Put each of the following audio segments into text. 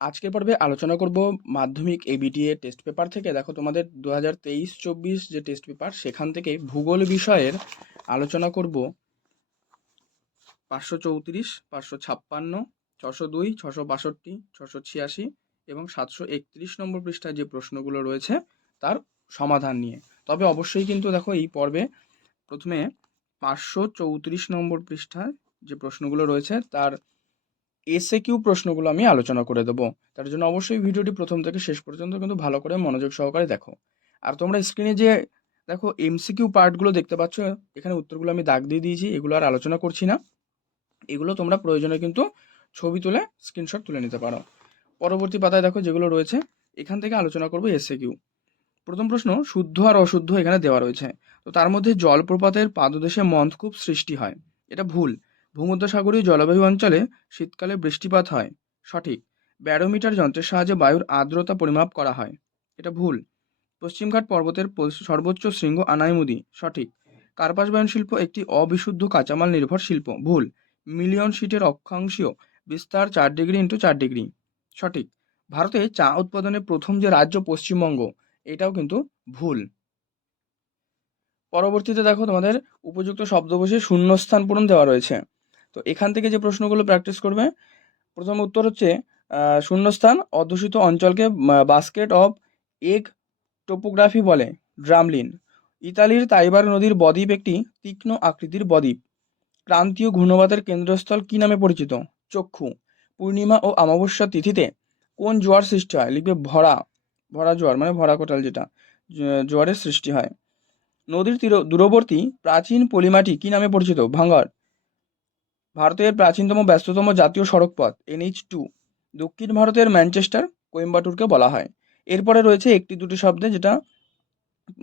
আজকের পর্বে আলোচনা করব মাধ্যমিক এবিটিএ টেস্ট পেপার থেকে। দেখো তোমাদের 2023-24 যে টেস্ট পেপার, সেখান থেকে ভূগোল বিষয়ের আলোচনা করব 534, 556, 602, 662, 686 এবং 731 নম্বর পৃষ্ঠায় যে প্রশ্নগুলো রয়েছে তার সমাধান নিয়ে। তবে অবশ্যই কিন্তু দেখো এই পর্বে প্রথমে 534 নম্বর পৃষ্ঠায় যে প্রশ্নগুলো রয়েছে তার এসএ কিউ প্রশ্নগুলো আমি আলোচনা করে দেবো। তার জন্য অবশ্যই ভিডিওটি প্রথম থেকে শেষ পর্যন্ত কিন্তু ভালো করে মনোযোগ সহকারে দেখো। আর তোমরা স্ক্রিনে যে দেখো এমসিকিউ পার্টগুলো দেখতে পাচ্ছ, এখানে উত্তরগুলো আমি দাগ দিয়ে দিয়েছি, এগুলো আর আলোচনা করছি না। এগুলো তোমরা প্রয়োজনে কিন্তু ছবি তুলে স্ক্রিনশট তুলে নিতে পারো। পরবর্তী পাতায় দেখো যেগুলো রয়েছে, এখান থেকে আলোচনা করবো এসএ কিউ। প্রথম প্রশ্ন, শুদ্ধ আর অশুদ্ধ এখানে দেওয়া রয়েছে। তো তার মধ্যে জলপ্রপাতের পাদদেশে মন্দকূপ সৃষ্টি হয়, এটা ভুল। ভূমধ্যসাগরীয় জলবায়ু অঞ্চলে শীতকালে বৃষ্টিপাত হয়, সঠিক। ব্যারোমিটার যন্ত্রের সাহায্যে বায়ুর আর্দ্রতা পরিমাপ করা হয়, এটা ভুল। পশ্চিমঘাট পর্বতের সর্বোচ্চ শৃঙ্গ আনাইমুদি, সঠিক। কার্পাস বয়ন শিল্প একটি অবিশুদ্ধ কাঁচামাল নির্ভর শিল্প, ভুল। মিলিয়ন শিটের অক্ষাংশীয় বিস্তার 4°x4°, সঠিক। ভারতে চা উৎপাদনের প্রথম যে রাজ্য পশ্চিমবঙ্গ, এটাও কিন্তু ভুল। পরবর্তীতে দেখো তোমাদের উপযুক্ত শব্দ বসে শূন্যস্থান পূরণ দেওয়া রয়েছে। তো এখান থেকে যে প্রশ্নগুলো প্র্যাকটিস করবে, প্রথম উত্তর হচ্ছে শূন্যস্থান, অধ্যুষিত অঞ্চলকে বাস্কেট অফ এগ টোপোগ্রাফি বলে, ড্রামলিন। ইতালির তাইবার নদীর বদ্বীপ একটি তীক্ষ্ণ আকৃতির বদ্বীপ। ক্রান্তীয় ঘূর্ণবাতের কেন্দ্রস্থল কি নামে পরিচিত? চক্ষু। পূর্ণিমা ও অমাবস্যা তিথিতে কোন জোয়ার সৃষ্টি হয়? লিখবে ভরা। ভরা জোয়ার মানে ভরা কোটাল, যেটা জোয়ারের সৃষ্টি হয়। নদীর দূরবর্তী প্রাচীন পলিমাটি কি নামে পরিচিত? ভাঙর। ভারতের প্রাচীনতম ব্যস্ততম জাতীয় সড়কপথ NH2। দক্ষিণ ভারতের ম্যানচেস্টার কোয়েম্বাটুরকে বলা হয়। এরপরে রয়েছে একটি দুটি শব্দে, যেটা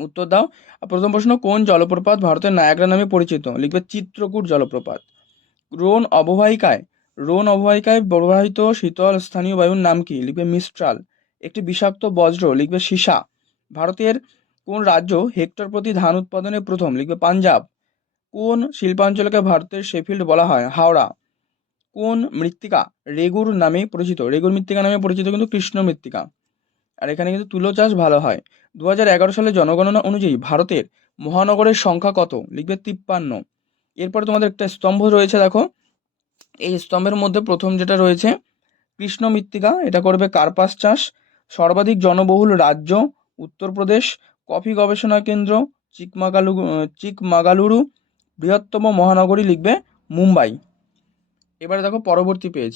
উত্তর দাও। প্রথম প্রশ্ন, কোন জলপ্রপাত ভারতের নায়াগ্রা নামে পরিচিত? লিখবে চিত্রকূট জলপ্রপাত। রোন অববাহিকায় রোন অববাহিকায় প্রবাহিত শীতল স্থানীয় বায়ুর নাম কি? লিখবে মিস্ট্রাল। একটি বিষাক্ত বজ্র, লিখবে সীসা। ভারতের কোন রাজ্য হেক্টর প্রতি ধান উৎপাদনে প্রথম? লিখবে পাঞ্জাব। কোন শিল্পাঞ্চলকে ভারতের শেফিল্ড বলা হয়? হাওড়া। কোন মৃত্তিকা রেগুর নামে পরিচিত? রেগুর মৃত্তিকা নামে পরিচিত কিন্তু কৃষ্ণ মৃত্তিকা। আর এখানে কিন্তু তুলো চাষ ভালো হয়। 2011 সালে জনগণনা অনুযায়ী ভারতের মহানগরের সংখ্যা কত? লিখবে 53। এরপরে তোমাদের একটা স্তম্ভ রয়েছে, দেখো এই স্তম্ভের মধ্যে প্রথম যেটা রয়েছে কৃষ্ণ মৃত্তিকা, এটা করবে কার্পাস চাষ। সর্বাধিক জনবহুল রাজ্য উত্তরপ্রদেশ। কফি গবেষণা কেন্দ্র চিকমাগালুরু। বৃহত্তম মহানগরী, লিখবে মুম্বাই। এবারে দেখো পরবর্তী পেজ,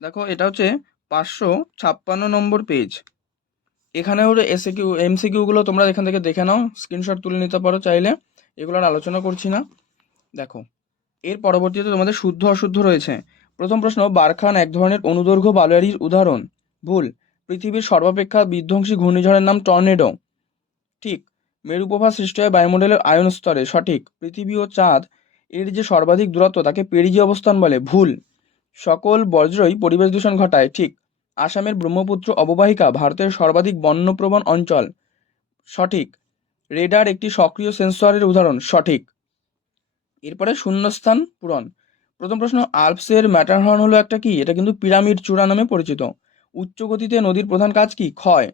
দেখো এটা হচ্ছে 556 নম্বর পেজ। এখানে হলো এসএকিউ এমসিকিউগুলো তোমরা এখান থেকে দেখে নাও, স্ক্রিনশট তুলে নিতে পারো চাইলে, এগুলো আর আলোচনা করছি না। দেখো এর পরবর্তীতে তোমাদের শুদ্ধ অশুদ্ধ রয়েছে। প্রথম প্রশ্ন, বারখান এক ধরনের অনুদৈর্ঘ্য বালুয়ারির উদাহরণ, ভুল। পৃথিবীর সর্বাপেক্ষা বিধ্বংসী ঘূর্ণিঝড়ের নাম টর্নেডো, ঠিক। মেরু প্রভা সৃষ্টি হয় বায়ুমণ্ডলের আয়ন স্তরে, সঠিক। পৃথিবী ও চাঁদ এর যে সর্বাধিক দূরত্ব তাকে পেরিজি অবস্থান বলে, ভুল। সকল বজ্রই পরিবেশ দূষণ ঘটায়, ঠিক। আসামের ব্রহ্মপুত্র অববাহিকা ভারতের সর্বাধিক বন্যপ্রবণ অঞ্চল, সঠিক। রেডার একটি সক্রিয় সেন্সরের উদাহরণ, সঠিক। এরপরে শূন্যস্থান পূরণ। প্রথম প্রশ্ন, আল্পসের ম্যাটারহর্ন হলো একটা কি? এটা কিন্তু পিরামিড চূড়া নামে পরিচিত। উচ্চ গতিতে নদীর প্রধান কাজ কি? ক্ষয়।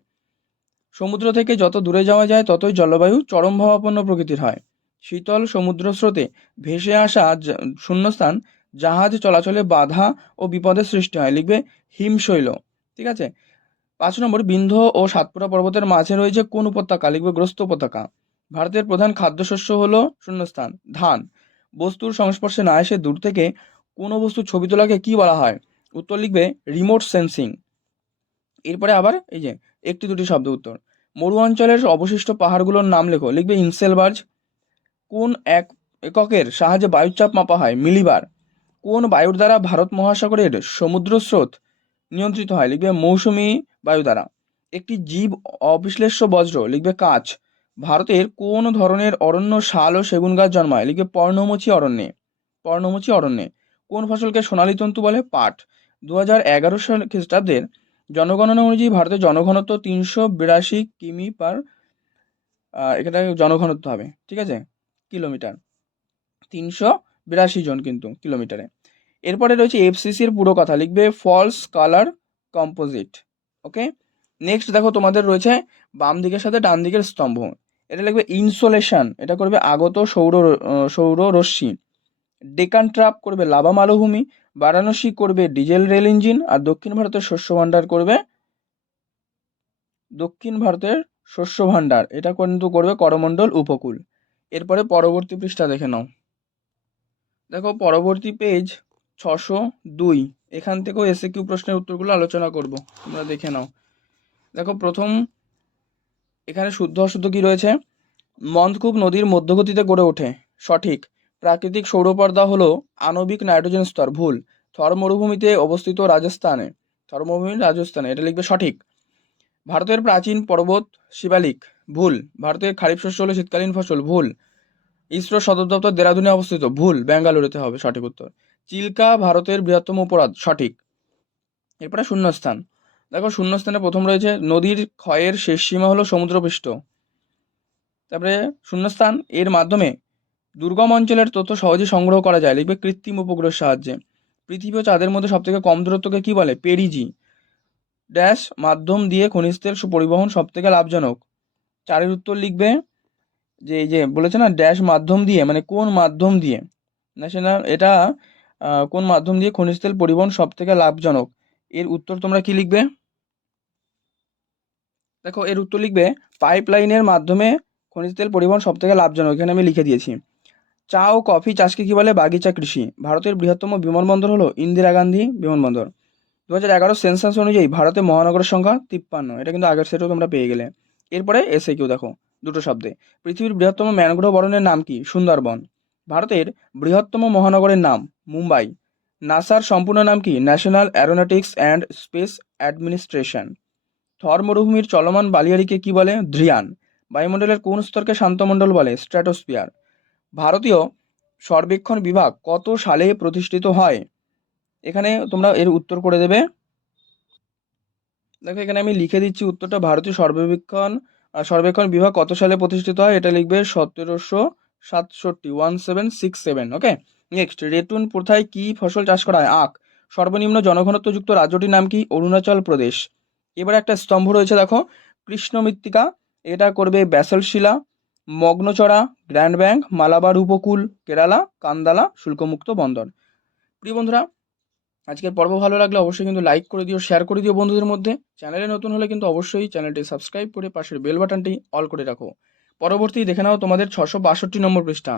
সমুদ্র থেকে যত দূরে যাওয়া যায় ততই জলবায়ু চরম ভাবাপন্ন প্রকৃতির হয়। শীতল সমুদ্র স্রোতে ভেসে আসা শূন্যস্থান জাহাজ চলাচলে বাধা ও বিপদের সৃষ্টি হয়, লিখবে হিমশৈল। ঠিক আছে। 5 নম্বর, বিন্ধ্য ও সাতপুরা পর্বতের মাঝে রয়েছে কোন উপত্যকা? লিখবে গ্রস্ত উপত্যকা। ভারতের প্রধান খাদ্যশস্য হলো শূন্যস্থান ধান। বস্তুর সংস্পর্শে না এসে দূর থেকে কোনো বস্তুর ছবি তোলাকে কি বলা হয়? উত্তর লিখবে রিমোট সেন্সিং। এরপরে আবার এই যে একটি দুটি শব্দ উত্তর। মরু অঞ্চলের অবশিষ্ট পাহাড়গুলোর নাম লেখো, লিখবে ইনসেলবার্জ। কোন এককের সাহায্যে বায়ুচাপ মাপা হয়? মিলিবার। কোন বায়ুর দ্বারা ভারত মহাসাগরের সমুদ্র স্রোত নিয়ন্ত্রিত হয়? লিখবে মৌসুমী বায়ু দ্বারা। একটি জীব অবিশ্লেষ্য বজ্র, লিখবে কাচ। ভারতের কোন ধরনের অরণ্য শাল ও সেগুন গাছ জন্মায়? লিখবে পর্ণমোচী অরণ্যে। পর্ণমোচী অরণ্যে। কোন ফসলকে সোনালী তন্তু বলে? পাট। 2011 সাল খ্রিস্টাব্দের জনগণনা অনুযায়ী ভারতের জনঘনত্ব 382 কিমি পার, এখানে জনঘনত্ব হবে, ঠিক আছে, কিলোমিটার। 382 জন কিন্তু কিলোমিটারে। এরপরে রয়েছে এফসিসির পুরো কথা, লিখবে ফলস কালার কম্পোজিট। ওকে, নেক্সট দেখো তোমাদের রয়েছে বাম দিকের সাথে ডান দিকের স্তম্ভ। এটা লিখবে ইনসোলেশন, এটা করবে আগত সৌর রশ্মি। ডেকান ট্রাপ করবে লাভা মালভূমি। বারাণসী করবে ডিজেল রেল ইঞ্জিন। আর দক্ষিণ ভারতের শস্য ভাণ্ডার করবে এটা কিন্তু করবে করমণ্ডল উপকূল। এরপরে পরবর্তী পৃষ্ঠা দেখে নাও। দেখো পরবর্তী পেজ 602, এখান থেকেও এসএকিউ প্রশ্নের উত্তরগুলো আলোচনা করব, তোমরা দেখে নাও। দেখো প্রথম এখানে শুদ্ধ অশুদ্ধ কি রয়েছে। মন্দকূপ নদীর মধ্যগতিতে গড়ে ওঠে, সঠিক। প্রাকৃতিক সৌরপর্দা হলো আণবিক নাইট্রোজেন স্তর, ভুল। থর মরুভূমিতে অবস্থিত রাজস্থানে, এটা লিখবে সঠিক। ভারতের প্রাচীন পর্বত শিবালিক, ভুল। ভারতের খারিফ শস্য হলো শীতকালীন ফসল, ভুল। ইসরো সদর দপ্তর দেরাদুনে অবস্থিত, ভুল। বেঙ্গালুরুতে হবে সঠিক উত্তর। চিল্কা ভারতের বৃহত্তম উপহ্রদ, সঠিক। এরপরে শূন্যস্থান। দেখো শূন্যস্থানে প্রথম রয়েছে নদীর ক্ষয়ের শেষ সীমা হলো সমুদ্রপৃষ্ঠ। তারপরে শূন্যস্থান, এর মাধ্যমে দুর্গম অঞ্চলের তথ্য সহজে সংগ্রহ করা যায়, লিখবে কৃত্রিম উপগ্রহের সাহায্যে। পৃথিবী ও চাঁদের মধ্যে সবথেকে কম দূরত্বকে কি বলে, পেরিজি। ড্যাশ মাধ্যম দিয়ে খনিজ তেল পরিবহন সবথেকে লাভজনক। চারের উত্তর লিখবে যে এই যে বলেছে না ড্যাশ মাধ্যম দিয়ে, মানে কোন মাধ্যম দিয়ে, ন্যাশনাল এটা কোন মাধ্যম দিয়ে খনিজ তেল পরিবহন সবথেকে লাভজনক। এর উত্তর তোমরা কি লিখবে। দেখো এর উত্তর লিখবে পাইপলাইনের মাধ্যমে খনিজ তেল পরিবহন সবথেকে লাভজনক, এখানে আমি লিখে দিয়েছি। চা ও কফি চাষকে কি বলে, বাগিচা কৃষি। ভারতের বৃহত্তম বিমানবন্দর হলো ইন্দিরা গান্ধী বিমানবন্দর। 2011 সেন্সাস অনুযায়ী ভারতে মহানগরের সংখ্যা 53, এটা কিন্তু আগের সেটও তোমরা পেয়ে গেলে। এরপরে এসে কিউ দেখো দুটো শব্দে। পৃথিবীর বৃহত্তম ম্যানগ্রোভ অরণ্যের নাম কি, সুন্দরবন। ভারতের বৃহত্তম মহানগরের নাম মুম্বাই। নাসার সম্পূর্ণ নাম কি, national aeronautics and space administration. Thar মরুভূমির চলমান বালিয়াড়িকে কি বলে, ধ্রিয়ান। বায়ুমণ্ডলের কোন স্তরকে শান্তমণ্ডল বলে, স্ট্র্যাটোস্ফিয়ার। ভারতীয় সর্বেক্ষণ বিভাগ কত সালে প্রতিষ্ঠিত হয়, এখানে তোমরা এর উত্তর করে দেবে। দেখো এখানে আমি লিখে দিচ্ছি উত্তরটা। ভারতীয় সর্বেক্ষণ বিভাগ কত সালে প্রতিষ্ঠিত হয়, এটা লিখবে 1767, 1767। ওকে, নেক্সট রেটুন প্রথায় কি ফসল চাষ করা হয়, আখ। সর্বনিম্ন জনঘনত্বযুক্ত রাজ্যটির নাম কি, অরুণাচল প্রদেশ। এবার একটা স্তম্ভ রয়েছে দেখো, কৃষ্ণ মৃত্তিকা, এটা করবে ব্যাসল্ট শিলা। মগ্নচড়া, গ্র্যান্ড ব্যাংক, মালাবার উপকূল, কেরালা, কান্দালা শুল্কমুক্ত বন্দর। প্রিয় বন্ধুরা, আজকের পর্ব ভালো লাগলে অবশ্যই কিন্তু লাইক করে দিও, শেয়ার করে দিও বন্ধুদের মধ্যে। চ্যানেলে নতুন হলে কিন্তু অবশ্যই চ্যানেলটি সাবস্ক্রাইব করে পাশের বেল বাটনটি অল করে রাখো। পরবর্তী দেখে নাও তোমাদের 662 নম্বর পৃষ্ঠা।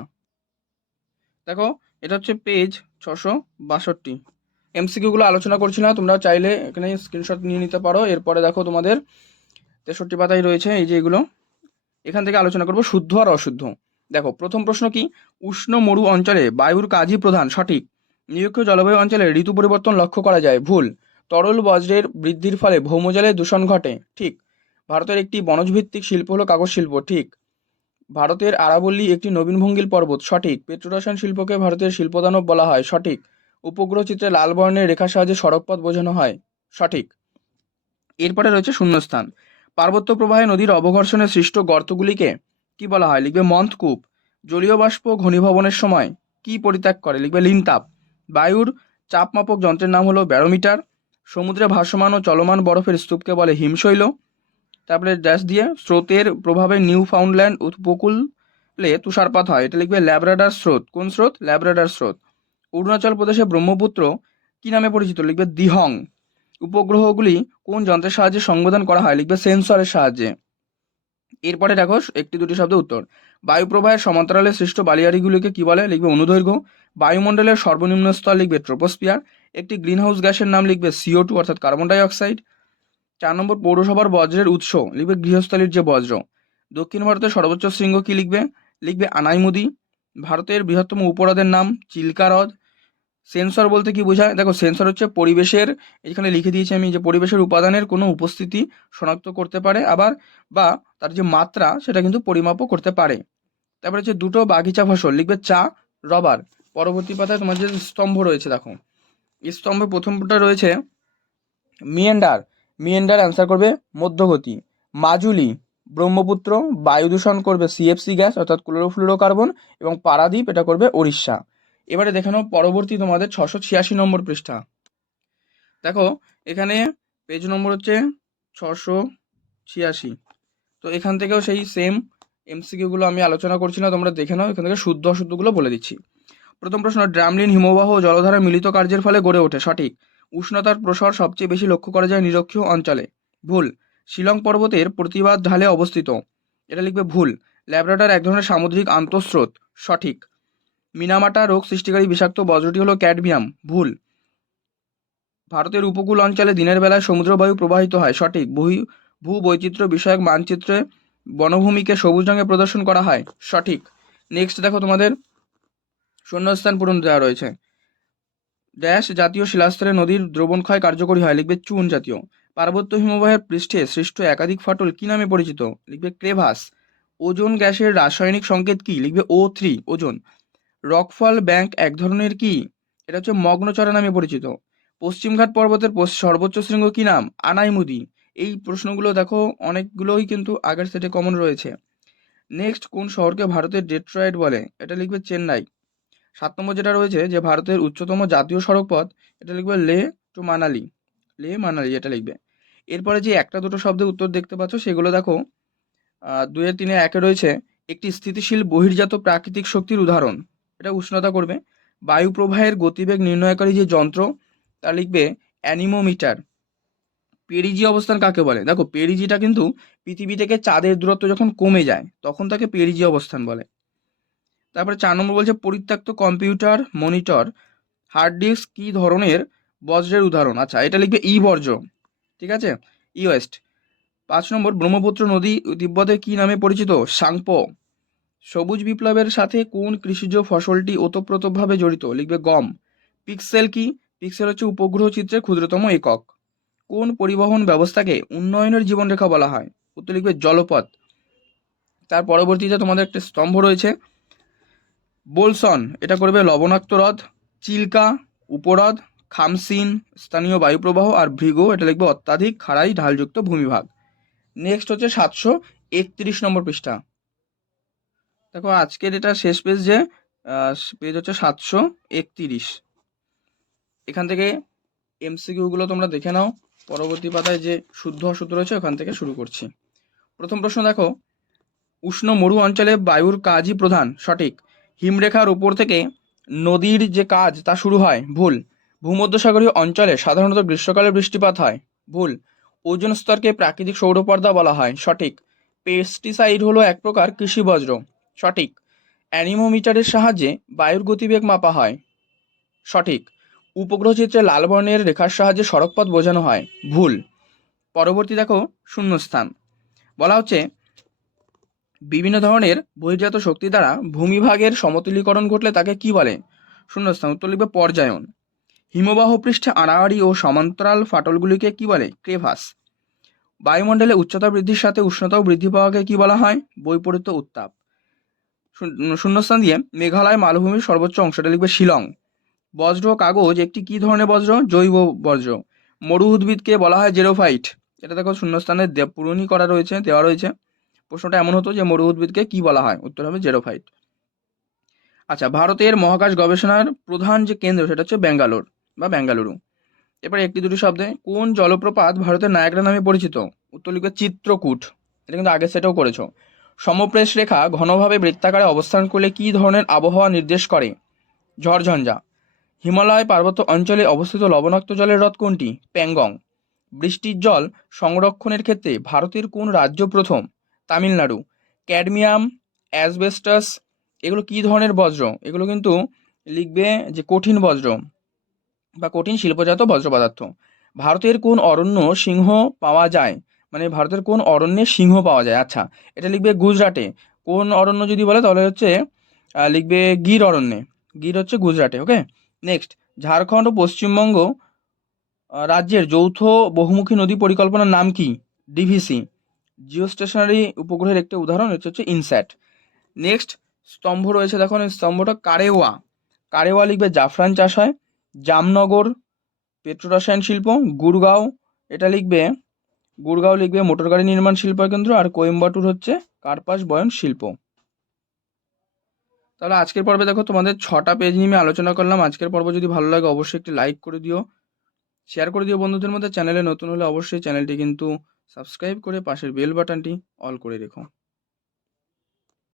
দেখো এটা হচ্ছে পেজ 662। এমসিকিউগুলো আলোচনা করছি না, তোমরা চাইলে এখানে স্ক্রিনশট নিয়ে নিতে পারো। এরপরে দেখো তোমাদের 63 পাতায় রয়েছে এই যে এগুলো, এখান থেকে আলোচনা করব শুদ্ধ আর অশুদ্ধ। দেখো প্রথম প্রশ্ন কি, উষ্ণ মরু অঞ্চলে বায়ুর কাজই প্রধান, সঠিক। নিরক্ষীয় জলবায়ু অঞ্চলে ঋতু পরিবর্তন লক্ষ্য করা যায়, ভুল। তরল বজ্রের বৃদ্ধির ফলে ভৌমজলে দূষণ ঘটে, ঠিক। ভারতের একটি বনজ ভিত্তিক শিল্প হলো কাগজ শিল্প, ঠিক। ভারতের আরাবল্লী একটি নবীন ভঙ্গিল পর্বত, সঠিক। পেট্রোরসায়ন শিল্পকে ভারতের শিল্পদানব বলা হয়, সঠিক। উপগ্রহ চিত্রে লাল বর্ণের রেখার সাহায্যে সড়কপথ বোঝানো হয়, সঠিক। এরপরে রয়েছে শূন্যস্থান। পার্বত্য প্রবাহে নদীর অবঘর্ষণে সৃষ্ট গর্তগুলিকে কি বলা হয়, লিখবে মন্দকূপ। জলীয় বাষ্প ঘনীভবনের সময় কি পরিত্যাগ করে, লিখবে লিনতাপ। বায়ুর চাপমাপক যন্ত্রের নাম হলো ব্যারোমিটার। সমুদ্রে ভাসমান ও চলমান বরফের স্তূপকে বলে হিমশৈল। তারপরে ড্যাশ দিয়ে স্রোতের প্রভাবে নিউ ফাউন্ডল্যান্ড উপকূলে তুষারপাত হয়, এটা লিখবে ল্যাব্রাডার স্রোত। কোন স্রোত, ল্যাব্রাডার স্রোত। অরুণাচল প্রদেশে ব্রহ্মপুত্র কি নামে পরিচিত, লিখবে দিহং। উপগ্রহগুলি কোন যন্ত্রের সাহায্যে সংবেদন করা হয়, লিখবে সেন্সরের সাহায্যে। এরপরে দেখো একটি দুটি শব্দ উত্তর। বায়ু প্রবাহের সমান্তরালে সৃষ্ট বালিয়াড়িগুলিকে কি বলে, লিখবে অনুদৈর্ঘ্য। বায়ুমণ্ডলের সর্বনিম্ন স্তর লিখবে ট্রোপোস্ফিয়ার। একটি গ্রিনহাউস গ্যাসের নাম লিখবে CO2 অর্থাৎ কার্বন ডাই অক্সাইড। 4 নম্বর পৌরসভার বজ্রের উৎস, লিখবে গৃহস্থলীর যে বজ্র। দক্ষিণ ভারতের সর্বোচ্চ শৃঙ্গ কি লিখবে, লিখবে আনাইমুদি। ভারতের বৃহত্তম উপহ্রদের নাম চিল্কা হ্রদ। সেন্সর বলতে কি বোঝায়, দেখো সেন্সর হচ্ছে পরিবেশের, এখানে লিখে দিয়েছি আমি, যে পরিবেশের উপাদানের কোনো উপস্থিতি শনাক্ত করতে পারে, আবার বা তার যে মাত্রা সেটা কিন্তু পরিমাপও করতে পারে। তারপরে হচ্ছে দুটো বাগিচা ফসল, লিখবে চা, রবার। পরবর্তী পাতায় তোমার যে স্তম্ভ রয়েছে দেখো, এই স্তম্ভে প্রথমটা রয়েছে মিয়েন্ডার। মিয়েন্ডার অ্যান্সার করবে মধ্যগতি। মাজুলি, ব্রহ্মপুত্র। বায়ু দূষণ করবে CFC গ্যাস অর্থাৎ ক্লোরোফ্লুরোকার্বন। এবং পারাদ্বীপ, এটা করবে উড়িষ্যা। এবারে দেখে নাও পরবর্তী তোমাদের 686 নম্বর পৃষ্ঠা। দেখো এখানে পেজ নম্বর হচ্ছে 686। তো এখান থেকেও সেই সেম এমসিকিউগুলো আমি আলোচনা করছি না, তোমরা দেখে নাও, এখান থেকে শুদ্ধ অশুদ্ধগুলো বলে দিচ্ছি। প্রথম প্রশ্ন, ড্রামলিন হিমবাহ ও জলধারা মিলিত কার্যের ফলে গড়ে ওঠে, সঠিক। উষ্ণতার প্রসার সবচেয়ে বেশি লক্ষ্য করা যায় নিরক্ষীয় অঞ্চলে, ভুল। শিলং পর্বতের প্রতিবাদ ঢালে অবস্থিত, এটা লিখবে ভুল। ল্যাব্রাডর এক ধরনের সামুদ্রিক আন্তঃস্রোত, সঠিক। মিনামাটা রোগ সৃষ্টিকারী বিষাক্ত বজ্রটি হলো ক্যাডমিয়াম, ভুল। ভারতের উপকূল অঞ্চলে দিনের বেলায় সমুদ্রবায়ু প্রবাহিত হয়, সঠিক। ভূ বৈচিত্র্য বিষয়ক মানচিত্রে বনভূমিকে সবুজ রঙে প্রদর্শন করা হয়, সঠিক। নেক্সট দেখো, তোমাদের শূন্যস্থান পূরণ দেওয়া রয়েছে। ড্যাশ জাতীয় শিলাস্তরে নদীর দ্রবণক্ষয় কার্যকরী হয়, লিখবে চুন জাতীয়। পার্বত্য হিমবাহের পৃষ্ঠে সৃষ্ট একাধিক ফাটল কি নামে পরিচিত, লিখবে ক্রেভাস। ওজোন গ্যাসের রাসায়নিক সংকেত কি, লিখবে O3, ওজোন। রকফল ব্যাংক এক ধরনের কি, এটা হচ্ছে মগ্নচড়া নামে পরিচিত। পশ্চিমঘাট পর্বতের সর্বোচ্চ শৃঙ্গ কি নাম, আনাইমুদি। এই প্রশ্নগুলো দেখো অনেকগুলোই কিন্তু আগের সেটে কমন রয়েছে। নেক্সট, কোন শহরকে ভারতের ডেট্রয়েট বলে, এটা লিখবে চেন্নাই। 7 নম্বর যেটা রয়েছে, যে ভারতের উচ্চতম জাতীয় সড়ক পথ, এটা লিখবে লে টু মানালি, লে মানালি এটা লিখবে। এরপরে যে একটা দুটো শব্দের উত্তর দেখতে পাচ্ছ সেগুলো দেখো, 2 3 1 রয়েছে, একটি স্থিতিশীল বহির্জাত প্রাকৃতিক শক্তির উদাহরণ, এটা উষ্ণতা করবে। বায়ু প্রবাহের গতিবেগ নির্ণয়কারী যে যন্ত্র, তা লিখবে অ্যানিমোমিটার। পেরিজি অবস্থান কাকে বলে, দেখো পেরিজিটা কিন্তু পৃথিবী থেকে চাঁদের দূরত্ব যখন কমে যায় তখন তাকে পেরিজি অবস্থান বলে। তারপরে 4 নম্বর বলছে, পরিত্যক্ত কম্পিউটার, মনিটর, হার্ড ডিস্ক কি ধরনের বজ্রের উদাহরণ, আচ্ছা এটা লিখবে ই বর্জ্য, ঠিক আছে, ই ওয়েস্ট। 5 নম্বর, ব্রহ্মপুত্র নদী তিব্বতে কি নামে পরিচিত, সাংপো। সবুজ বিপ্লবের সাথে কোন কৃষিজ ফসলটি ওতপ্রোতভাবে জড়িত, লিখবে গম। পিক্সেল কি, পিক্সেল হচ্ছে উপগ্রহ চিত্রের ক্ষুদ্রতম একক। কোন পরিবহন ব্যবস্থাকে উন্নয়নের জীবনরেখা বলা হয়, উত্তর লিখবে জলপথ। তার পরবর্তীতে তোমাদের একটা স্তম্ভ রয়েছে, বোলসন, এটা করবে লবণাক্ত হ্রদ, চিল্কা উপহ্রদ, খামসিন স্থানীয় বায়ুপ্রবাহ, আর ভৃগু এটা লিখবে অত্যাধিক খাড়াই ঢালযুক্ত ভূমিভাগ। নেক্সট হচ্ছে 731 নম্বর পৃষ্ঠা। দেখো আজকের এটা শেষ পেজ, যে পেজ হচ্ছে 731। এখান থেকে এমসিকিউগুলো তোমরা দেখে নাও, পরবর্তী পাতায় যে শুদ্ধ অশুদ্ধ রয়েছে ওখান থেকে শুরু করছি। প্রথম প্রশ্ন দেখো, উষ্ণ মরু অঞ্চলে বায়ুর কাজই প্রধান, সঠিক। হিমরেখার উপর থেকে নদীর যে কাজ তা শুরু হয়, ভুল। ভূমধ্যসাগরীয় অঞ্চলে সাধারণত গ্রীষ্মকালে বৃষ্টিপাত হয়, ভুল। ওজোন স্তরকে প্রাকৃতিক সৌরপর্দা বলা হয়, সঠিক। পেস্টিসাইড হলো এক প্রকার কৃষি বজ্র, সঠিক। অ্যানিমোমিটারের সাহায্যে বায়ুর গতিবেগ মাপা হয়, সঠিক। উপগ্রহ চিত্রে লাল বর্ণের রেখার সাহায্যে সড়কপথ বোঝানো হয়, ভুল। পরবর্তী দেখো শূন্যস্থান, বলা হচ্ছে বিভিন্ন ধরনের বহির্জাত শক্তি দ্বারা ভূমিভাগের সমতুলীকরণ ঘটলে তাকে কি বলে, শূন্যস্থান, উত্তর লিখবে পর্যায়ন। হিমবাহ পৃষ্ঠে আড়াআড়ি ও সমান্তরাল ফাটলগুলিকে কি বলে, ক্রেভাস। বায়ুমণ্ডলে উচ্চতা বৃদ্ধির সাথে উষ্ণতাও বৃদ্ধি পাওয়াকে কি বলা হয়, বৈপরীত্য উত্তাপ। শূন্যস্থান দিয়ে মেঘালয় মালভূমির সর্বোচ্চ অংশটা লিখবে শিলং। বজ্র কাগজ একটি কি ধরনের বজ্র, জৈব বজ্র। মরু উদ্ভিদকে বলা হয় জেরোফাইট, এটা দেখো শূন্যস্থানে পূরণই করা রয়েছে, দেওয়া রয়েছে। প্রশ্নটা এমন হতো যে মরু উদ্ভিদকে কি বলা হয়, উত্তর হবে জেরোফাইট। আচ্ছা, ভারতের মহাকাশ গবেষণার প্রধান যে কেন্দ্র সেটা হচ্ছে ব্যাঙ্গালোর বা বেঙ্গালুরু। এরপরে একটি দুটি শব্দে কোন জলপ্রপাত ভারতের নায়াগ্রা নামে পরিচিত, উত্তর লিখবে চিত্রকূট, এটা কিন্তু আগে সেটাও করেছো। সমপ্রেষ রেখা ঘনভাবে বৃত্তাকারে অবস্থান করলে কি ধরনের আবহাওয়া নির্দেশ করে, ঝড়ঝঞ্ঝা। হিমালয় পার্বত্য অঞ্চলে অবস্থিত লবণাক্ত জলের হ্রদ কোনটি, প্যাংগং। বৃষ্টির জল সংরক্ষণের ক্ষেত্রে ভারতের কোন রাজ্য প্রথম, তামিলনাড়ু। ক্যাডমিয়াম, অ্যাসবেস্টাস এগুলো কি ধরনের বজ্র, এগুলো কিন্তু লিখবে যে কঠিন বজ্র বা কঠিন শিল্পজাত বজ্র পদার্থ। ভারতের কোন অরণ্য সিংহ পাওয়া যায়, মানে ভারতের কোন অরণ্যে সিংহ পাওয়া যায়, আচ্ছা এটা লিখবে গুজরাটে। কোন অরণ্য যদি বলে তাহলে হচ্ছে লিখবে গির অরণ্যে, গির হচ্ছে গুজরাটে, ওকে। নেক্সট, ঝাড়খণ্ড ও পশ্চিমবঙ্গ রাজ্যের যৌথ বহুমুখী নদী পরিকল্পনার নাম কি, ডিভিসি। জিও স্টেশনারি উপগ্রহের একটি উদাহরণ হচ্ছে ইনস্যাট। নেক্সট স্তম্ভ রয়েছে, দেখো এই স্তম্ভটা কারেওয়া, কারেওয়া লিখবে জাফরান চাষ হয়। জামনগর পেট্রোরসায়ন শিল্প। গুরগাঁও, এটা লিখবে গুরগাঁও লিখবে মোটর গাড়ি নির্মাণ শিল্প কেন্দ্র। আর কোয়েম্বাটুর হচ্ছে কার্পাস বয়ন শিল্প। তাহলে আজকের পর্বে দেখো তোমাদের 6টা পেজ নিয়ে আমি আলোচনা করলাম। আজকের পর্ব যদি ভালো লাগে অবশ্যই একটি লাইক করে দিও, শেয়ার করে দিও বন্ধুদের মধ্যে। চ্যানেলে নতুন হলে অবশ্যই চ্যানেলটি কিন্তু সাবস্ক্রাইব করে পাশের বেল বাটনটি অল করে রেখো।